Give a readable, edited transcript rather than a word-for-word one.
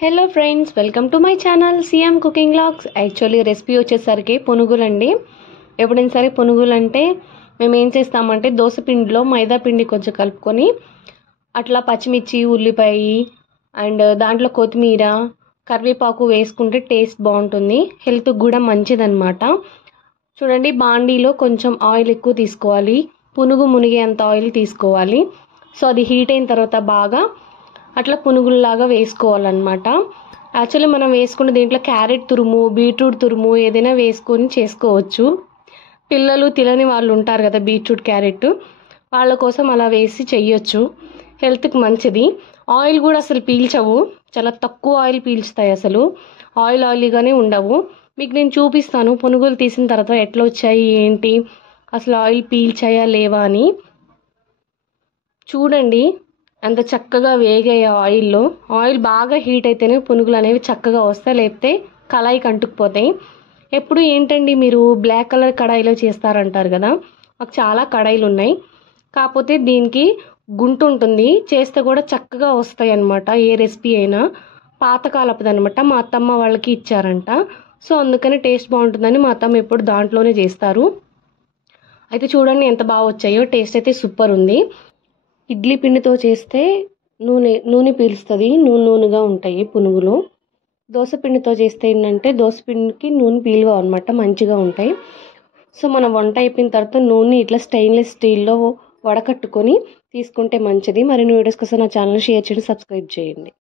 Hello friends, welcome to my channel CM cooking vlogs. Actually recipe వచ్చేసరికి పునుగులండి. ఎప్పుడైనా సరే పునుగులు అంటే మేము ఏం చేస్తామంటే దోశ పిండిలో మైదా పిండి కొంచెం కలుపుకొని అట్లా పచ్చిమిర్చి, ఉల్లిపాయ అండ్ దాంట్లో కొత్తిమీర, కరివేపాకు వేసుకుంటే టేస్ట్ బాగుంటుంది. హెల్త్కి కూడా మంచిదన్నమాట. చూడండి, బాండీలో కొంచెం ఆయిల్ ఎక్కువ తీసుకోవాలి. పునుగు మునిగేంత ఆయిల్ తీసుకోవాలి. సో అది హీట్ అయిన తర్వాత బాగా అట్లా పునుగుల్లాగా వేసుకోవాలన్నమాట. యాక్చువల్లీ మనం వేసుకున్న దీంట్లో క్యారెట్ తురుము, బీట్రూట్ తురుము ఏదైనా వేసుకొని చేసుకోవచ్చు. పిల్లలు తినని వాళ్ళు ఉంటారు కదా, బీట్రూట్ క్యారెట్, వాళ్ళ కోసం అలా వేసి చెయ్యొచ్చు. హెల్త్కి మంచిది. ఆయిల్ కూడా అసలు పీల్చవు, చాలా తక్కువ ఆయిల్ పీల్చుతాయి. అసలు ఆయిలీగానే ఉండవు. మీకు నేను చూపిస్తాను పునుగులు తీసిన తర్వాత ఎట్లా వచ్చాయి ఏంటి, అసలు ఆయిల్ పీల్చాయా లేవా అని. చూడండి అంత చక్కగా వేగాయి ఆయిల్లో. ఆయిల్ బాగా హీట్ అయితేనే పునుగులు అనేవి చక్కగా వస్తాయి, లేకపోతే కళాయికి అంటుకుపోతాయి. ఎప్పుడు ఏంటండి మీరు బ్లాక్ కలర్ కడాయిలో చేస్తారంటారు కదా, మాకు చాలా కడాయిలు ఉన్నాయి. కాకపోతే దీనికి గుంట ఉంటుంది, చేస్తే కూడా చక్కగా వస్తాయి అన్నమాట. ఏ రెసిపీ అయినా పాతకాలపుది అనమాట, మా అత్తమ్మ వాళ్ళకి ఇచ్చారంట. సో అందుకని టేస్ట్ బాగుంటుందని మా అత్తమ్మ ఎప్పుడు దాంట్లోనే చేస్తారు. అయితే చూడండి ఎంత బాగా వచ్చాయో, టేస్ట్ అయితే సూపర్ ఉంది. ఇడ్లీ పిండితో చేస్తే నూనె పీలుస్తుంది, నూనెగా ఉంటాయి పునుగులు. దోశ పిండితో చేస్తే ఏంటంటే దోశ పిండికి నూనె పీలువ అనమాట, మంచిగా ఉంటాయి. సో మనం వంట అయిపోయిన తర్వాత నూనె ఇట్లా స్టెయిన్లెస్ స్టీల్లో వడకట్టుకొని తీసుకుంటే మంచిది. మరిన్ని వీడియోస్ కోసం నా ఛానల్ షేర్ చేయండి, సబ్స్క్రైబ్ చేయండి.